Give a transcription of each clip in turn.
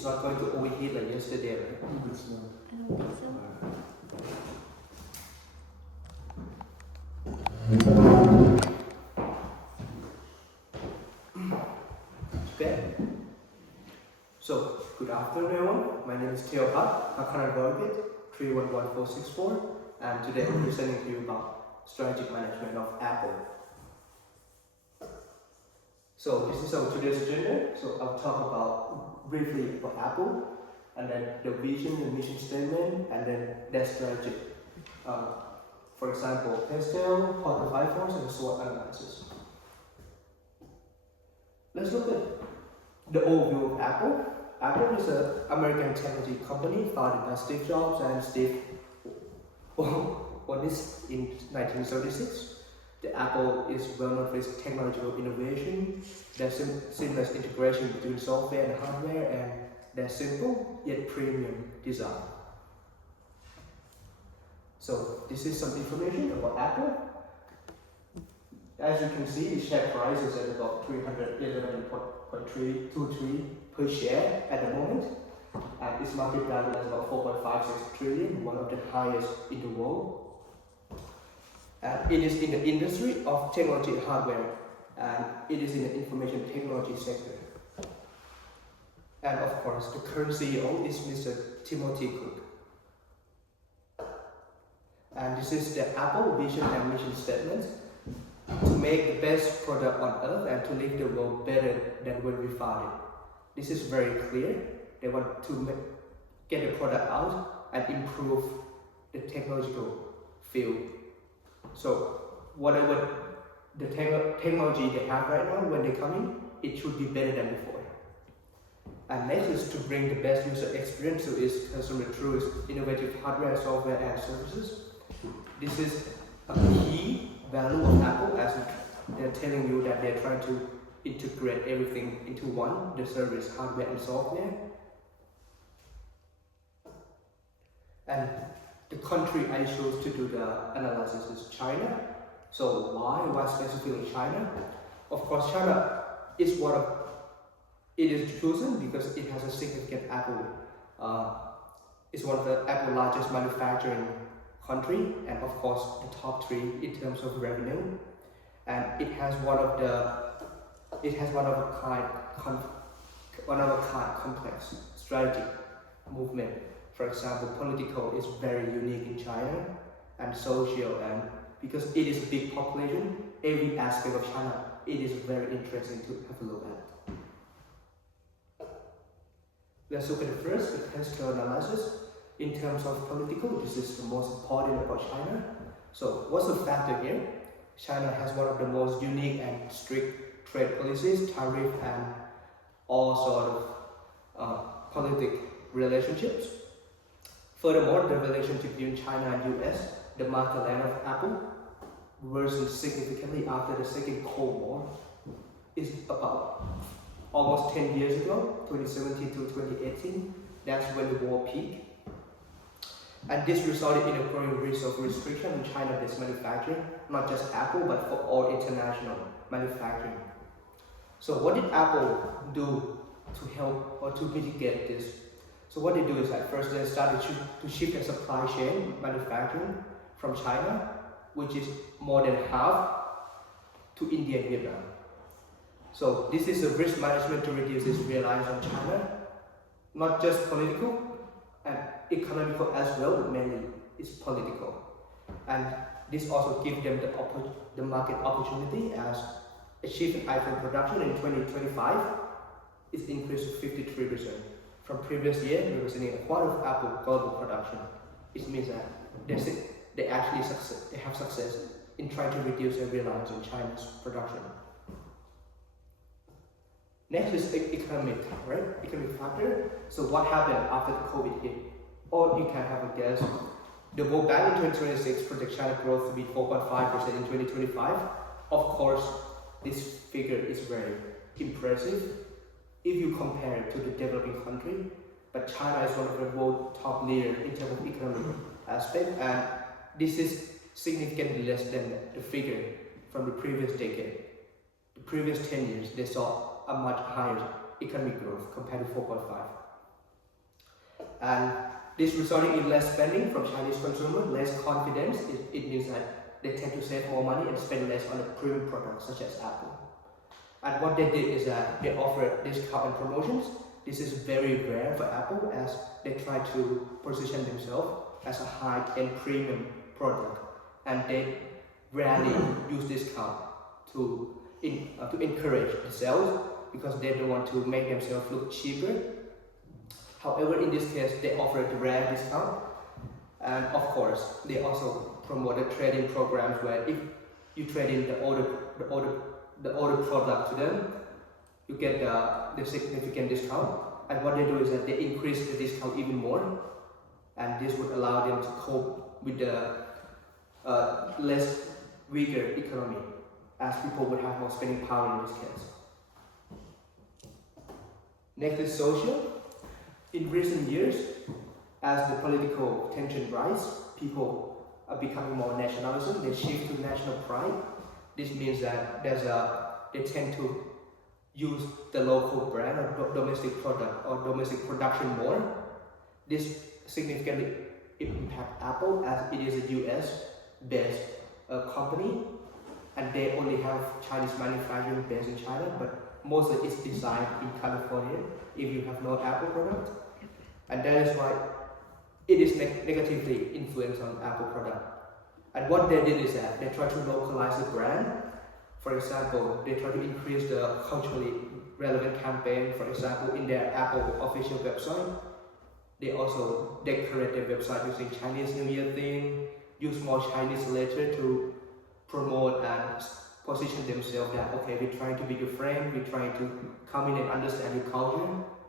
It's not going to overheat like yesterday, right? I don't think so. Okay. So, good afternoon everyone. My name is Teerapat PHAKANUNVORAKIT 311464, and today I'm presenting to you about strategic management of Apple. So this is our today's agenda. So I'll talk about briefly about Apple, and then the vision, the mission statement, and then their strategy. For example, pastel, part of iPhones, and SWOT analysis. Let's look at the overview of Apple. Apple is an American technology company founded by Steve Jobs and Steve Wozniak in 1936. The Apple is well known for its technological innovation, their seamless integration between software and hardware, and their simple yet premium design. So this is some information about Apple. As you can see, the share price is at about 311.323 per share at the moment, and its market value is about 4.56 trillion, one of the highest in the world. And it is in the industry of technology and hardware, and it is in the information technology sector. And of course, the current CEO is Mr. Timothy Cook. And this is the Apple vision and mission statement: to make the best product on earth and to leave the world better than when we found it. This is very clear. They want to get the product out and improve the technological field. So whatever the technology they have right now, when they come in, it should be better than before. And next is to bring the best user experience to its customer through its innovative hardware, software, and services. This is a key value of Apple, as they're telling you that they're trying to integrate everything into one, the service, hardware, and software. And the country I chose to do the analysis is China. So why specifically China? Of course, China is it is chosen because it has a significant Apple. It's one of the Apple largest manufacturing country, and of course the top 3 in terms of revenue. And it has one of a kind complex strategy movement. For example, political is very unique in China, and social, and because it is a big population, every aspect of China, it is very interesting to have a look at. Let's look at the first, the pastel analysis. In terms of political, this is the most important about China. So what's the factor here? China has one of the most unique and strict trade policies, tariff, and all sort of political relationships. Furthermore, the relationship between China and US, the motherland of Apple, worsened significantly after the Second Cold War. It's about almost 10 years ago, 2017 to 2018. That's when the war peaked. And this resulted in a growing risk of restriction on China-based manufacturing, not just Apple, but for all international manufacturing. So what did Apple do to help or to mitigate this? So what they do is that first they started to shift their supply chain manufacturing from China, which is more than half, to India and Vietnam. So this is a risk management to reduce its reliance on China, not just political and economical as well, but mainly it's political. And this also gives them the market opportunity, as achieving iPhone production in 2025 is increased to 53%. From previous year, representing a quarter of Apple global production. It means that they have success in trying to reduce their reliance on China's production. Next is economic factor. So what happened after the COVID hit? Or you can have a guess. The World Bank in 2026 projects China growth to be 4.5% in 2025. Of course, this figure is very impressive if you compare it to the developing country, but China is one of the world top leaders in terms of economic aspect, and this is significantly less than the figure from the previous decade. The previous 10 years, they saw a much higher economic growth compared to 4.5. And this resulting in less spending from Chinese consumers, less confidence. It means that they tend to save more money and spend less on the premium products such as Apple. And what they did is that they offer discount and promotions. This is very rare for Apple as they try to position themselves as a high-end premium product, and they rarely use discount to encourage the sales because they don't want to make themselves look cheaper. However, in this case, they offer a rare discount, and of course, they also promote a trade-in programs where if you trade in the older product to them, you get the significant discount. And what they do is that they increase the discount even more, and this would allow them to cope with the less weaker economy, as people would have more spending power in this case. Next is social. In recent years, as the political tension rise, people are becoming more nationalism. They shift to national pride. This means that they tend to use the local brand or domestic product or domestic production more. This significantly impacts Apple as it is a US-based company, and they only have Chinese manufacturing based in China, but mostly it's designed in California if you have no Apple product. And that is why it is negatively influenced on Apple product. And what they did is that they try to localize the brand. For example, they try to increase the culturally relevant campaign. For example, in their Apple official website, they also decorate their website using Chinese New Year theme, use more Chinese letter to promote and position themselves that, okay, we're trying to be your friend, we're trying to come in and understand your culture,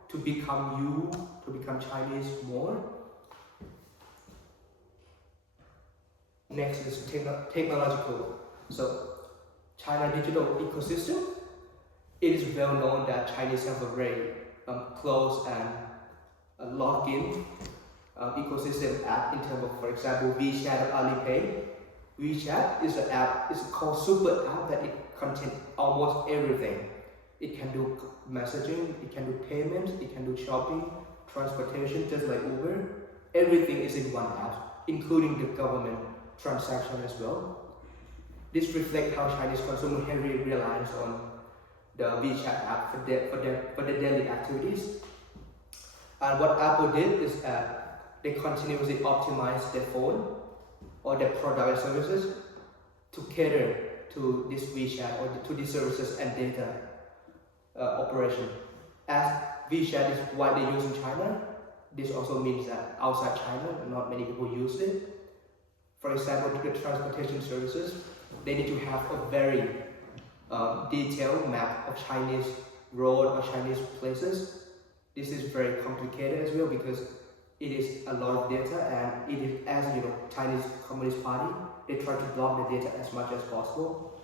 to become you, to become Chinese more. Next is technological. So, China digital ecosystem. It is well known that Chinese have a very close and logged-in ecosystem app in terms of, for example, WeChat or Alipay. WeChat is an app, it's called super app that it contains almost everything. It can do messaging, it can do payments, it can do shopping, transportation, just like Uber. Everything is in one app, including the government transaction as well. This reflects how Chinese consumers heavily relies on the WeChat app for their daily activities. And what Apple did is that they continuously optimize their phone or their product and services to cater to this WeChat or to these services and data operation. As WeChat is widely used in China, this also means that outside China, not many people use it. For example, the transportation services, they need to have a very detailed map of Chinese road or Chinese places. This is very complicated as well because it is a lot of data, and it is, as you know, Chinese Communist Party, they try to block the data as much as possible.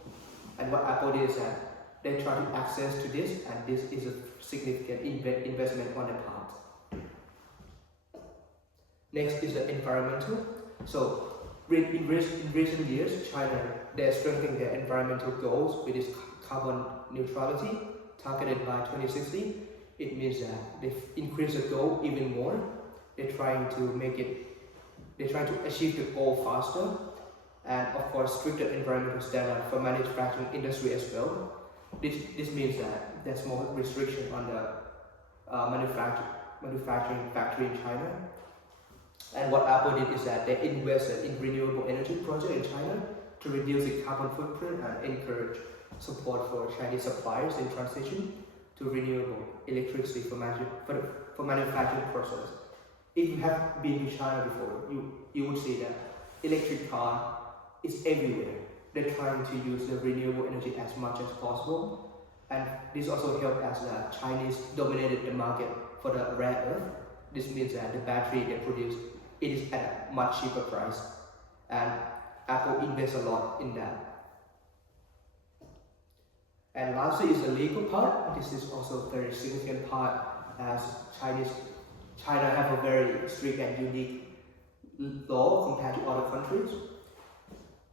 And what Apple did is that they try to access to this, and this is a significant investment on their part. Next is the environmental. So in recent years, China, they are strengthening their environmental goals with its carbon neutrality targeted by 2060. It means that they've increased the goal even more. They're trying to achieve the goal faster, and of course stricter environmental standards for manufacturing industry as well. This means that there's more restriction on the manufacturing factory in China. And what Apple did is that they invested in renewable energy project in China to reduce the carbon footprint and encourage support for Chinese suppliers in transition to renewable electricity for manufacturing process. If you have been to China before, you would see that electric car is everywhere. They're trying to use the renewable energy as much as possible, and this also helped as the Chinese dominated the market for the rare earth. This means that the battery they produce, it is at a much cheaper price, and Apple invests a lot in that. And lastly is the legal part. This is also a very significant part as China have a very strict and unique law compared to other countries.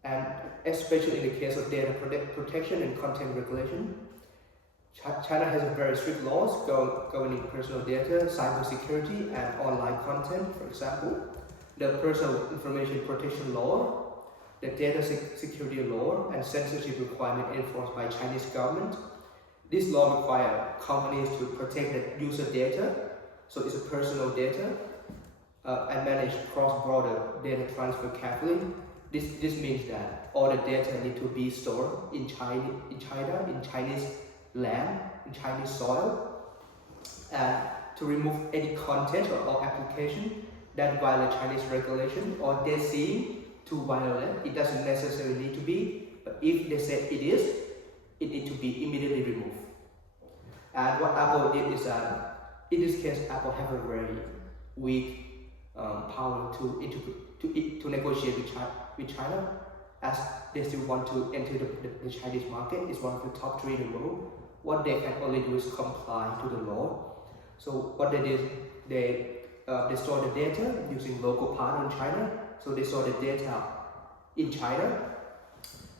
And especially in the case of data protection and content regulation, China has a very strict laws governing personal data, cybersecurity, and online content. For example, the Personal Information Protection Law, the Data Security Law, and censorship requirement enforced by Chinese government. This law requires companies to protect the user data, so it's a personal data, and manage cross-border data transfer carefully. This means that all the data need to be stored in China, in Chinese land, in Chinese soil, and to remove any content or application that violate Chinese regulation or they seem to violate. It doesn't necessarily need to be, but if they say it is, it needs to be immediately removed. And what Apple did is that, in this case, Apple have a very weak power to negotiate with China, as they still want to enter the Chinese market. It's one of the top 3 in the world. What they can only do is comply to the law. So what they did, they store the data using local partner in China. So they store the data in China,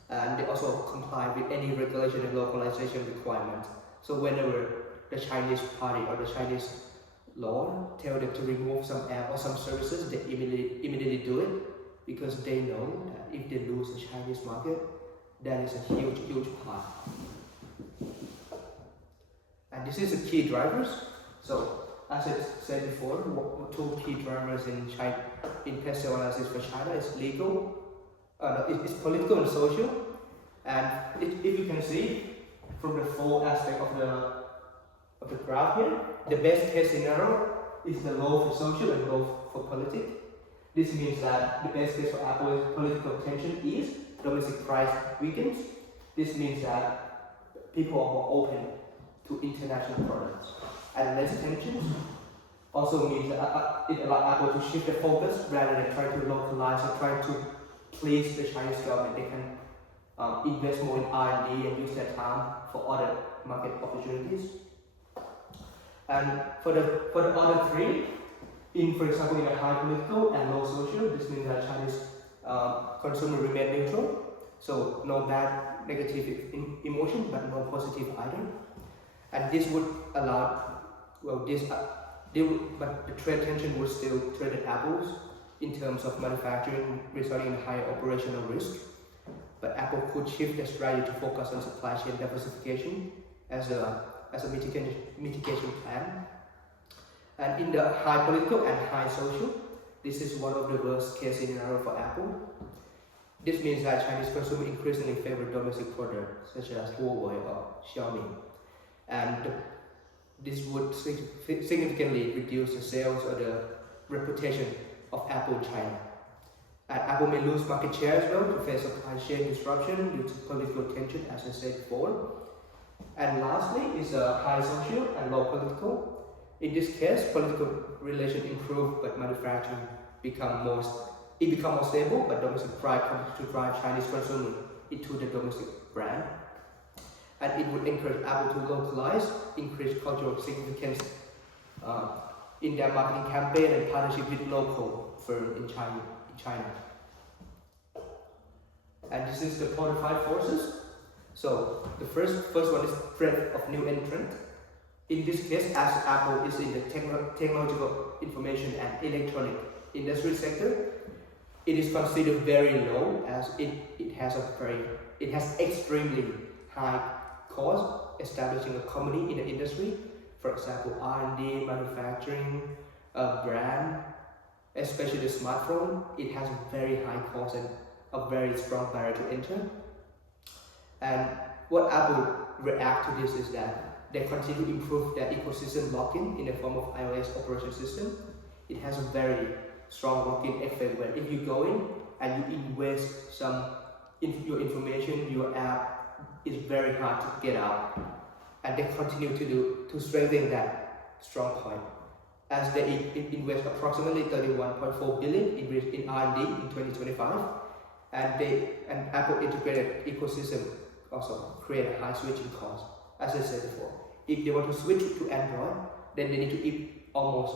and they also comply with any regulation and localization requirements. So whenever the Chinese party or the Chinese law tell them to remove some app or some services, they immediately do it, because they know that if they lose the Chinese market, that is a huge part. And this is the key drivers. So as I said before, 2 key drivers in pest cell analysis for China is legal, it's political and social. And if you can see from the 4 aspects of the graph here, the best case scenario is the low for social and low for politics. This means that the best case for Apple is political tension is domestic price weakens. This means that people are more open to international products. And less tensions also means that it allows Apple to shift the focus rather than try to localize or try to please the Chinese government. They can invest more in R&D and use their time for other market opportunities. And for the other 3, for example, in a high political and low social, this means that Chinese consumer remain neutral. So no bad negative emotion, but no positive either. And this would allow, but the trade tension would still threaten Apple's in terms of manufacturing, resulting in higher operational risk. But Apple could shift their strategy to focus on supply chain diversification as a mitigation plan. And in the high political and high social, this is one of the worst case scenario for Apple. This means that Chinese consumers increasingly favor domestic products such as Huawei or Xiaomi. And this would significantly reduce the sales or the reputation of Apple in China. And Apple may lose market share as well to face supply chain disruption due to political tension, as I said before. And lastly is high social and low political. In this case, political relations improve, but manufacturing become more stable, but domestic pride continues to drive Chinese consumers into the domestic brand. And it would encourage Apple to localize, increase cultural significance in their marketing campaign and partnership with local firms in China. And this is the quantified forces. So the first one is threat of new entrant. In this case, as Apple is in the technological information and electronic industry sector, it is considered very low, as it has extremely high cost establishing a company in the industry. For example, R&D, manufacturing, brand, especially the smartphone, it has a very high cost and a very strong barrier to enter. And what Apple react to this is that they continue to improve their ecosystem lock-in in the form of iOS operation system. It has a very strong lock-in effect where if you go in and you invest your information, your app is very hard to get out. And they continue to strengthen that strong point, as they invest approximately 31.4 billion in R&D in 2025, and Apple integrated ecosystem also create a high switching cost. As I said before, if they want to switch to Android, then they need to almost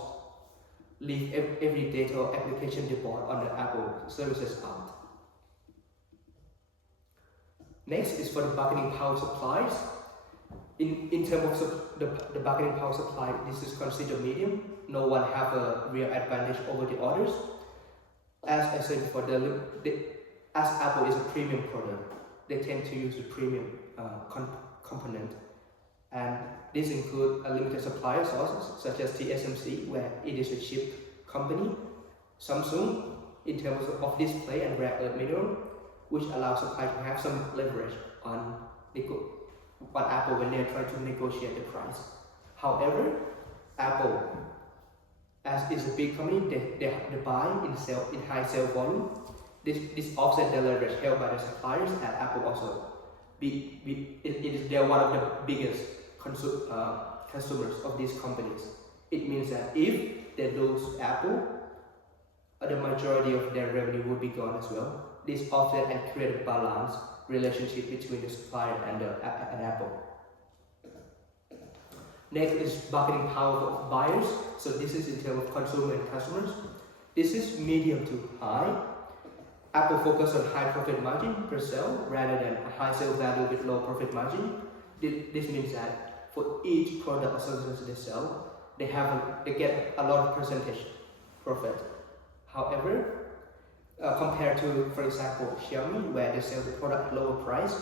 leave every data or application they bought on the Apple services out. Next is for the bargaining power supplies. In terms of the bargaining power supply, this is considered medium. No one have a real advantage over the others. As I said before, as Apple is a premium product, they tend to use the premium component. And this includes a limited supplier sources such as TSMC, where it is a chip company. Samsung, in terms of display and rare earth mineral, which allows suppliers to have some leverage on Apple when they try to negotiate the price. However, Apple, as is a big company, they buy in high sales volume. This offset the leverage held by the suppliers, and Apple also they're one of the biggest customers of these companies. It means that if they lose Apple, the majority of their revenue would be gone as well. This offset and create a balanced relationship between the supplier and Apple. Next is bargaining power of buyers. So this is in terms of consumer and customers. This is medium to high. Apple focus on high profit margin per sale rather than a high sale value with low profit margin. This means that for each product or services they sell, they get a lot of percentage profit. However, compared to, for example, Xiaomi, where they sell the product at lower price,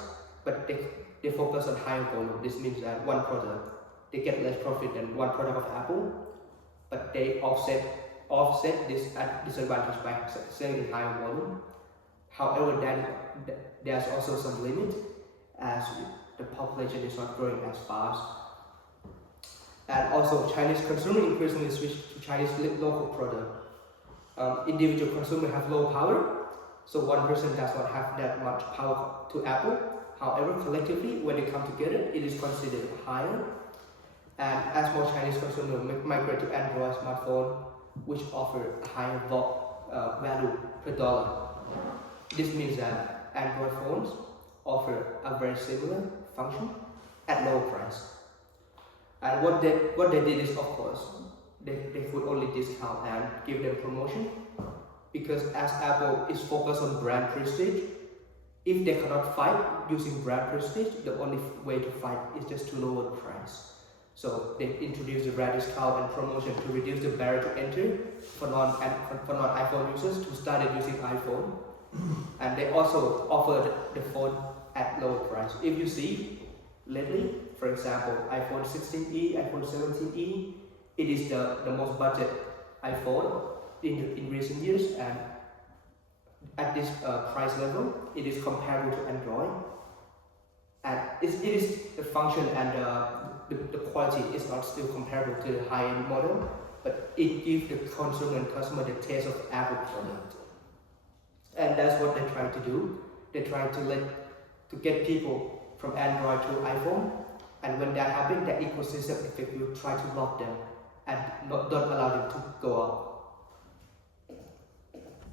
but they focus on higher volume. This means that one product they get less profit than one product of Apple, but they offset this disadvantage by selling in higher volume. However, there's also some limit, as the population is not growing as fast. And also, Chinese consumer increasingly switch to Chinese local product. Individual consumer have low power, so one person does not have that much power to Apple. However, collectively, when they come together, it is considered higher. And as more Chinese consumers migrate to Android smartphone, which offer a higher value per dollar, this means that Android phones offer a very similar function at low price. And what they did is, of course, they could only discount and give them promotion, because as Apple is focused on brand prestige, if they cannot fight using brand prestige, the only way to fight is just to lower the price. So they introduced a rare discount and promotion to reduce the barrier to enter for non-iPhone users to start using iPhone. And they also offered the phone at lower price. If you see lately, for example, iPhone 16e, iPhone 17e, it is the most budget iPhone in recent years, and at this price level, it is comparable to Android. And it is the function and the quality is not still comparable to the high-end model, but it gives the consumer and customer the taste of Apple product. And that's what they try to do. They try to get people from Android to iPhone, and when that happens, that ecosystem effect will try to lock them and don't allow them to go out.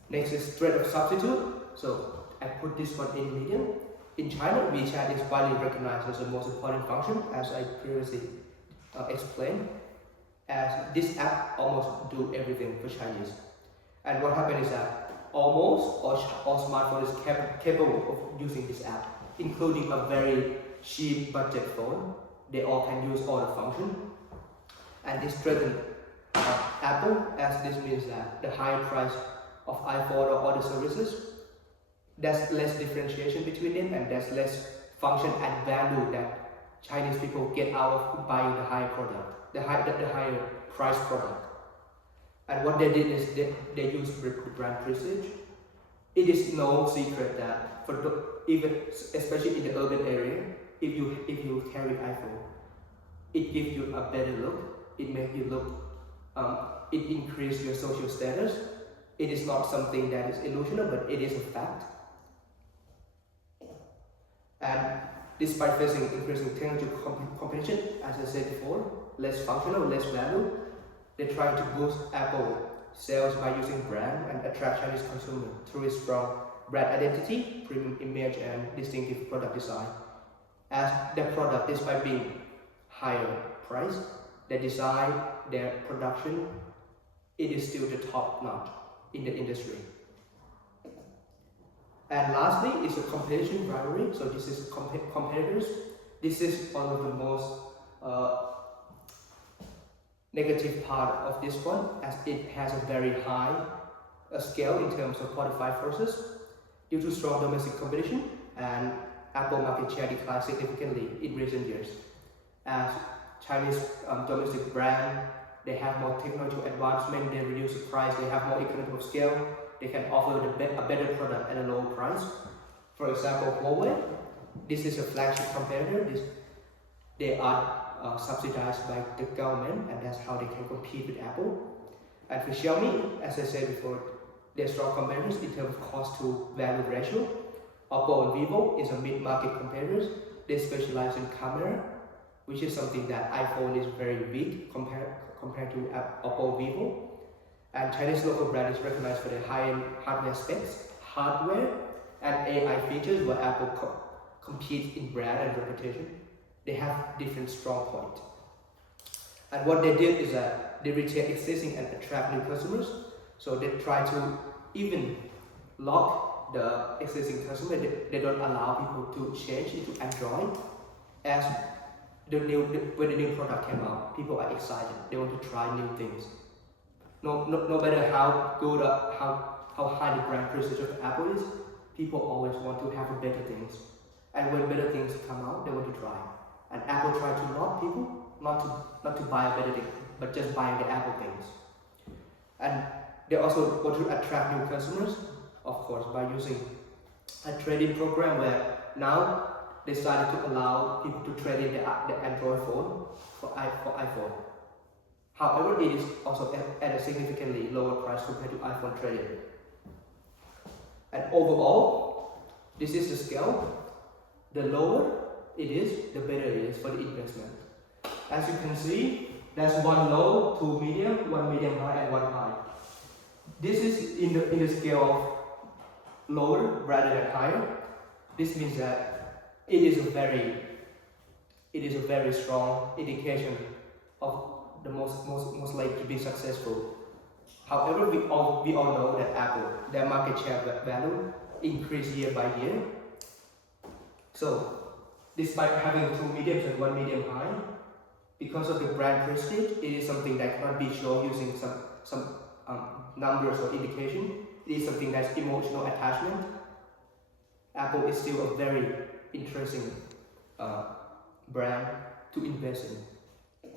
Next is threat of substitute. So I put this one in medium. In China, WeChat is widely recognized as the most important function, as I previously explained, as this app almost do everything for Chinese. And what happened is that almost all smartphones is capable of using this app, including a very cheap budget phone. They all can use all the functions. And this threatens Apple, as this means that the higher price of iPhone or other services, there's less differentiation between them, and there's less function and value that Chinese people get out of buying the higher product, the higher price product. And what they did is they used brand prestige. It is no secret that especially in the urban area, if you carry iPhone, it gives you a better look. It makes you look. It increases your social status. It is not something that is illusional, but it is a fact. And despite facing increasing technological competition, as I said before, less functional, less value, they try to boost Apple sales by using brand and attract Chinese consumers through its strong brand identity, premium image, and distinctive product design. As their product, despite being higher price, their design, their production, it is still the top notch in the industry. And lastly is a competition rivalry. So this is competitors. This is one of the most negative part of this one, as it has a very high scale in terms of qualified forces. Due to strong domestic competition, and Apple market share declined significantly in recent years. As Chinese domestic brand, they have more technological advancement, they reduce the price, they have more economical scale, they can offer a better product at a lower price. For example, Huawei, this is a flagship competitor. They are subsidized by the government, and that's how they can compete with Apple. And for Xiaomi, as I said before, they're strong competitors in terms of cost to value ratio. Oppo and Vivo is a mid-market competitors. They specialize in camera, which is something that iPhone is very weak compared to Oppo and Vivo. And Chinese local brand is recognized for their high-end hardware specs, hardware, and AI features, where Apple competes in brand and reputation. They have different strong points. And what they did is that they retain existing and attract new customers. So they try to even lock the existing customer. They don't allow people to change into Android. As when the new product came out, people are excited. They want to try new things. No matter how good or how high the brand prestige of Apple is, people always want to have better things. And when better things come out, they want to try. And Apple tried to lock people not to buy a better thing, but just buying the Apple things. And they also want to attract new customers, of course, by using a trade-in program, where now they started to allow people to trade in the Android phone for iPhone. However, it is also at a significantly lower price compared to iPhone trade-in. And overall, this is the scale. The lower it is, the better it is for the investment. As you can see, there's one low, two medium, one medium high, and one high. This is in the scale of lower rather than higher. This means that it is a very strong indication of the most likely to be successful. However, we all know that Apple, their market share value increased year by year. So, despite having two mediums and one medium high, because of the brand prestige, it is something that cannot be shown using some numbers or indication. It is something that's emotional attachment. Apple is still a very interesting brand to invest in.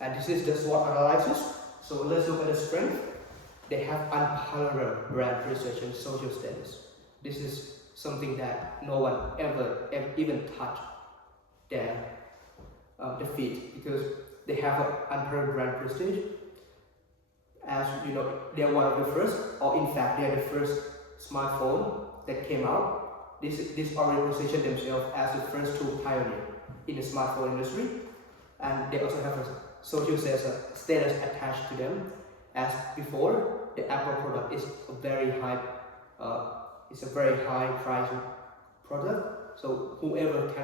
And this is the SWOT analysis. So let's look at the strength. They have unparalleled brand prestige and social status. This is something that no one ever even touched their defeat, because they have an unparalleled brand prestige. As you know, they are one of the first, or in fact, they are the first smartphone that came out. This already positioned themselves as the first to pioneer in the smartphone industry, and they also have a social status attached to them. As before, the Apple product is a very high price product. So whoever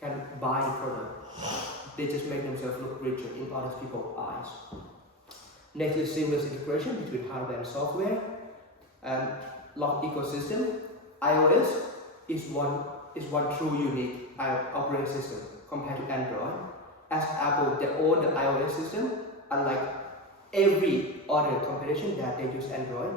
can buy the product, they just make themselves look richer in other people's eyes. Next is seamless integration between hardware and software, and locked ecosystem. iOS is one true unique operating system compared to Android. As Apple, they own the iOS system, unlike every other competition that they use Android.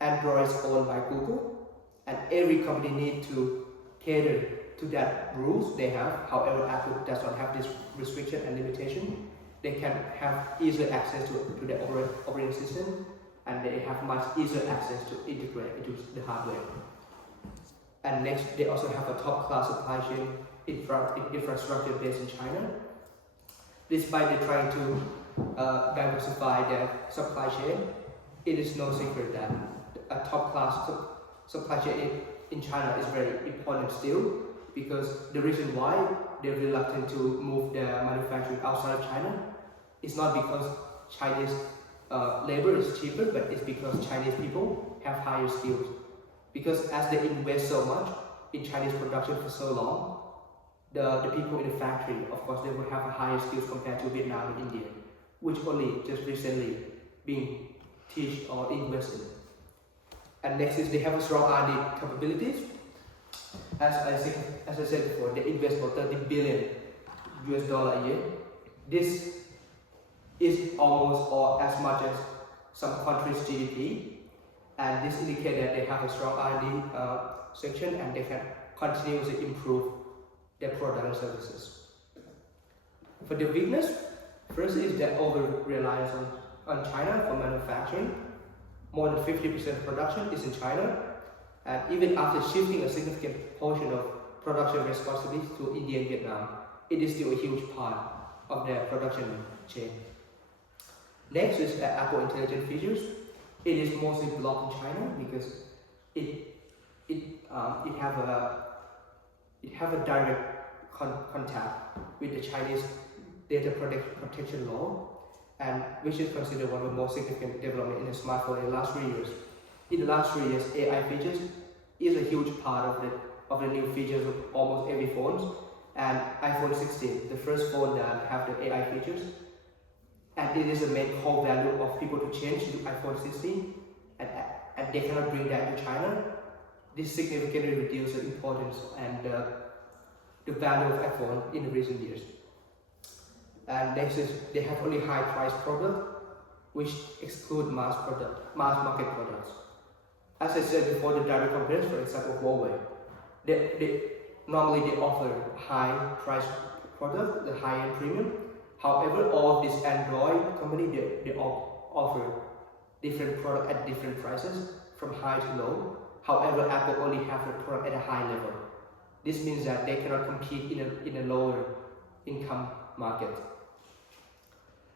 Android is owned by Google, and every company needs to cater to that rules they have. However, Apple does not have this restriction and limitation. They can have easier access to the operating system, and they have much easier access to integrate into the hardware. And next, they also have a top-class supply chain infrastructure based in China. Despite they trying to diversify their supply chain, it is no secret that a top-class supply chain in China is very important still, because the reason why they're reluctant to move their manufacturing outside of China is not because Chinese labor is cheaper, but it's because Chinese people have higher skills. Because as they invest so much in Chinese production for so long, the people in the factory, of course, they will have higher skills compared to Vietnam and India, which only just recently being taught or invested. And next is they have a strong R&D capabilities. as I said before, they invest about 30 billion US dollar a year. This is almost or as much as some countries' GDP, and this indicates that they have a strong R&D section and they can continuously improve their product and services. For the weakness, first is that over-reliance on China for manufacturing. More than 50% of production is in China, and even after shifting a significant portion of production responsibilities to India and Vietnam, it is still a huge part of their production chain. Next is Apple intelligent features. It is mostly blocked in China because it have a direct contact with the Chinese data protection law, and which is considered one of the most significant development in the smartphone in the last 3 years. In the last 3 years, AI features is a huge part of the new features of almost every phone. And iPhone 16, the first phone that have the AI features, and it is the main core value of people to change to iPhone 16, and they cannot bring that to China. This significantly reduces the importance and the value of iPhone in the recent years. And next is they have only high price product, which exclude mass market products. As I said before, the direct competitors, for example Huawei, they normally offer high price product, the high-end premium. However, all of these Android company they offer different product at different prices from high to low. However, Apple only have a product at a high level. This means that they cannot compete in a lower income market.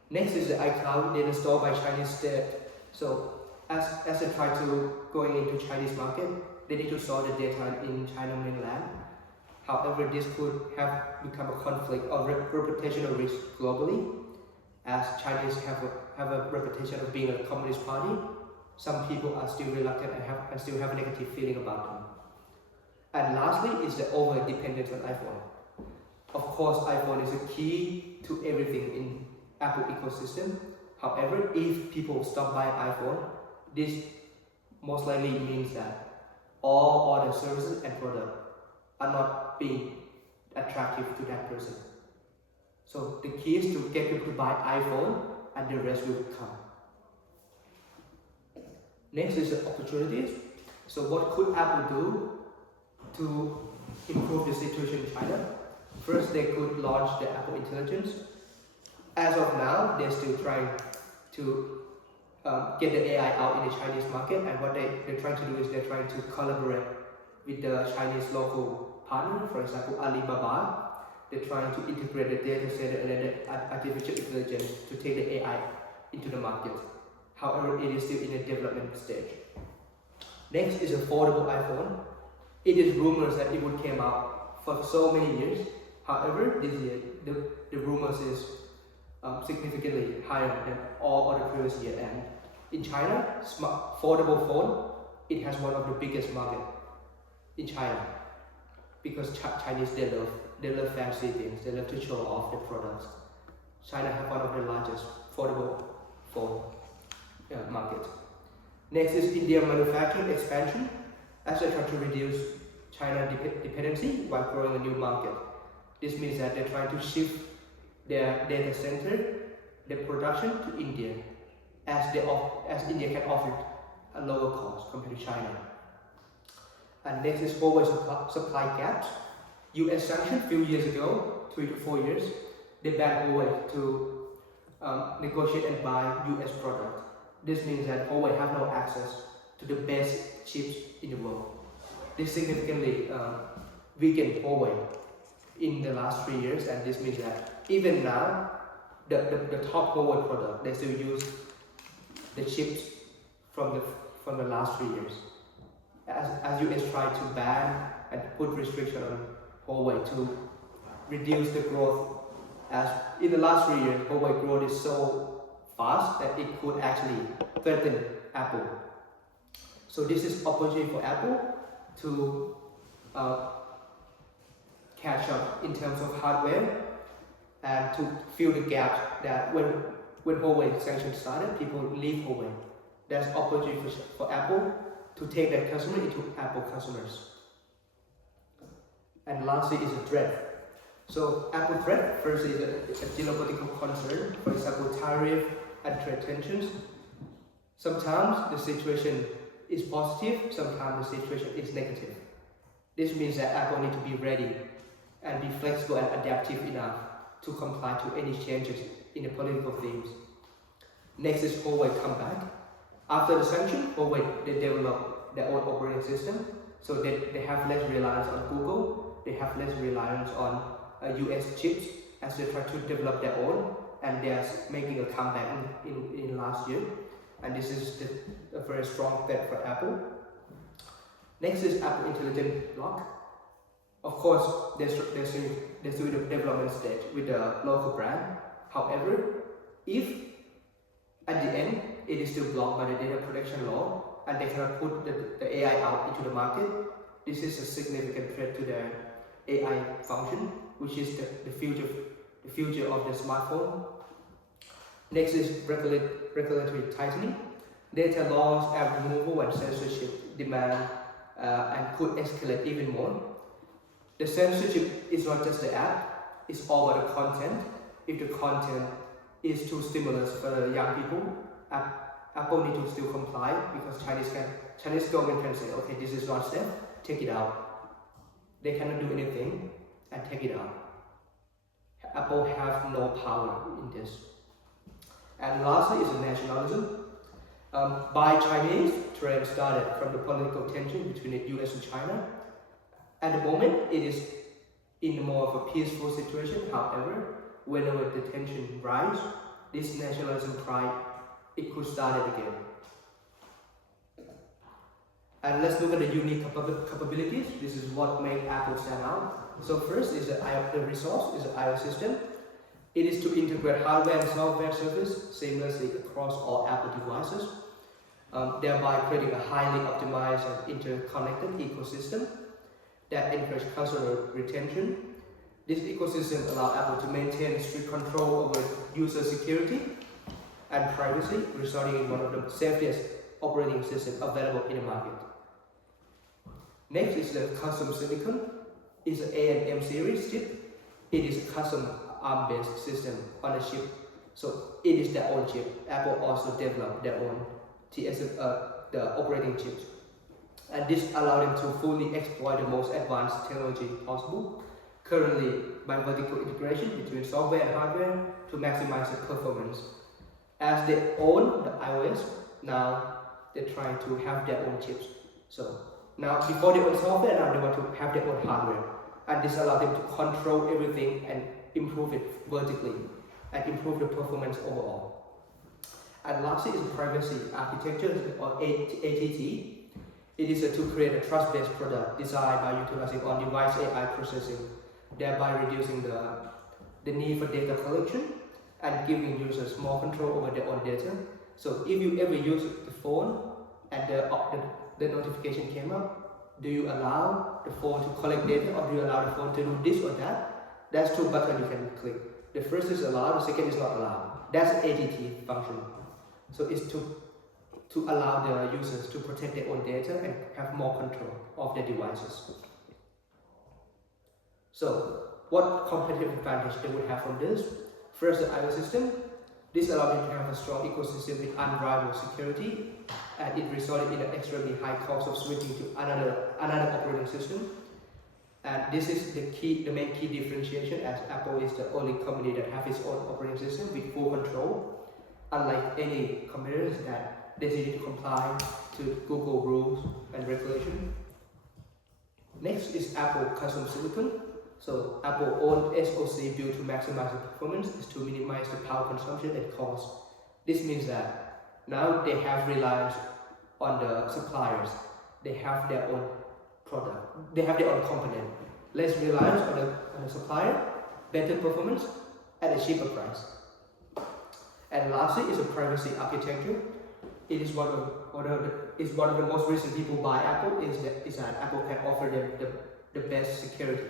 Next is the iCloud data stored by Chinese state. So as they try to going into Chinese market, they need to store the data in China mainland. However, this could have become a conflict or reputational risk globally, as Chinese have a reputation of being a communist party. Some people are still reluctant and still have a negative feeling about them. And lastly is the over-dependence on iPhone. Of course, iPhone is a key to everything in Apple ecosystem. However, if people stop buying iPhone, this most likely means that all other services and products are not being attractive to that person. So the key is to get people to buy iPhone, and the rest will come. Next is the opportunities. So what could Apple do to improve the situation in China? First, they could launch the Apple Intelligence. As of now, they're still trying to get the AI out in the Chinese market, and what they're trying to do is they're trying to collaborate with the Chinese local partner, for example Alibaba. They're trying to integrate the data center and the artificial intelligence to take the AI into the market. However, it is still in a development stage. Next is affordable iPhone. It is rumors that it would come out for so many years. However, this year the rumors is significantly higher than all other previous year. And in China, affordable phone, it has one of the biggest market in China, because Chinese they love fancy things, they love to show off the products. China has one of the largest affordable phone market. Next is India manufacturing expansion. As they try to reduce China dependency while growing a new market. This means that they're trying to shift their data center, their production to India, as India can offer a lower cost compared to China. And next is Huawei supply gaps. US sanctioned a few years ago, 3 to 4 years, they banned Huawei to negotiate and buy US product. This means that Huawei have no access to the best chips in the world. This significantly weakened Huawei in the last 3 years, and this means that even now, the top Huawei product, they still use the chips from the last 3 years. As US try to ban and put restriction on Huawei to reduce the growth, as in the last 3 years, Huawei growth is so fast that it could actually threaten Apple. So this is opportunity for Apple to catch up in terms of hardware and to fill the gap that when Huawei sanctions started, people leave Huawei. There's opportunity for Apple to take that customer into Apple customers. And lastly is a threat. So Apple threat first is a geopolitical concern, for example tariff and trade tensions. Sometimes the situation is positive, sometimes the situation is negative. This means that Apple needs to be ready and be flexible and adaptive enough to comply to any changes in the political themes. Next is Huawei comeback. After the sanction, Huawei they developed their own operating system, so they have less reliance on Google, they have less reliance on US chips as they try to develop their own, and they are making a comeback in last year. And this is a very strong bet for Apple. Next is Apple Intelligent Lock. Of course, they're still in the development stage with the local brand. However, if at the end it is still blocked by the data protection law and they cannot put the AI out into the market, this is a significant threat to their AI function, which is the future of the smartphone. Next is regulatory tightening. Data laws, app removal, and censorship demand and could escalate even more. The censorship is not just the app, it's all about the content. If the content is too stimulus for young people, Apple need to still comply, because Chinese government can say, okay, this is not safe, take it out. They cannot do anything and take it out. Apple have no power in this. And lastly is nationalism. By Chinese, trend started from the political tension between the US and China. At the moment, it is in more of a peaceful situation. However, whenever the tension rises, this nationalism pride, it could start it again. And let's look at the unique capabilities. This is what makes Apple stand out. So first is the resource, is the iOS system. It is to integrate hardware and software service seamlessly across all Apple devices, thereby creating a highly optimized and interconnected ecosystem that encourages customer retention. This ecosystem allows Apple to maintain strict control over user security and privacy, resulting in one of the safest operating systems available in the market. Next is the custom silicon. It's an A&M series chip. It is a custom ARM-based system on a chip, so it is their own chip. Apple also developed their own the operating chips, and this allows them to fully exploit the most advanced technology possible. Currently, by vertical integration between software and hardware to maximize the performance. As they own the iOS, now they're trying to have their own chips. So now, before they own software, now they want to have their own hardware, and this allows them to control everything and improve it vertically and improve the performance overall. And lastly is privacy architecture, or ATT. It is to create a trust-based product designed by utilizing on-device AI processing, thereby reducing the need for data collection and giving users more control over their own data. So if you ever use the phone and the notification came up, do you allow the phone to collect data, or do you allow the phone to do this or that? That's two buttons you can click. The first is allowed, the second is not allowed. That's ATT function. So it's to allow the users to protect their own data and have more control of their devices. So what competitive advantage they would have from this? First, the iOS system. This allowed them to have a strong ecosystem with unrivaled security, and it resulted in an extremely high cost of switching to another operating system. And this is the main key differentiation, as Apple is the only company that has its own operating system with full control, unlike any competitors that they need to comply to Google rules and regulation. Next is Apple custom silicon. So Apple owned SoC built to maximize the performance is to minimize the power consumption and cost. This means that now they have reliance on the suppliers. They have their own product. They have their own component. Less reliance on the supplier, better performance at a cheaper price. And lastly is a privacy architecture. It is one of the most recent people buy Apple is that Apple can offer them the best security.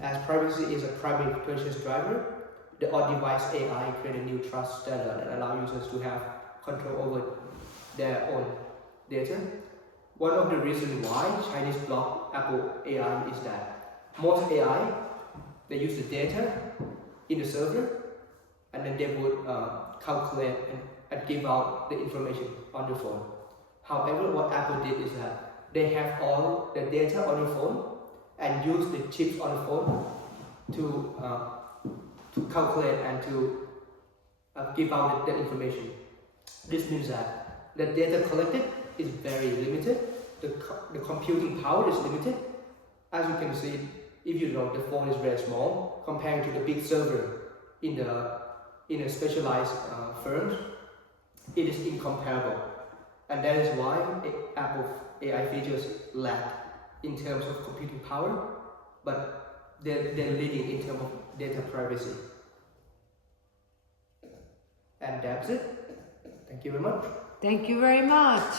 As privacy is a primary purchase driver, the on-device AI create a new trust standard that allow users to have control over their own data. One of the reasons why Chinese block Apple AI is that most AI, they use the data in the server, and then they would calculate and give out the information on the phone. However, what Apple did is that they have all the data on the phone and use the chips on the phone to calculate and to give out the information. This means that the data collected is very limited, the computing power is limited. As you can see, if you know, the phone is very small compared to the big server in a specialized firms, it is incomparable. And that is why Apple AI features lack in terms of computing power, but they're leading in terms of data privacy. And that's it. Thank you very much. Thank you very much.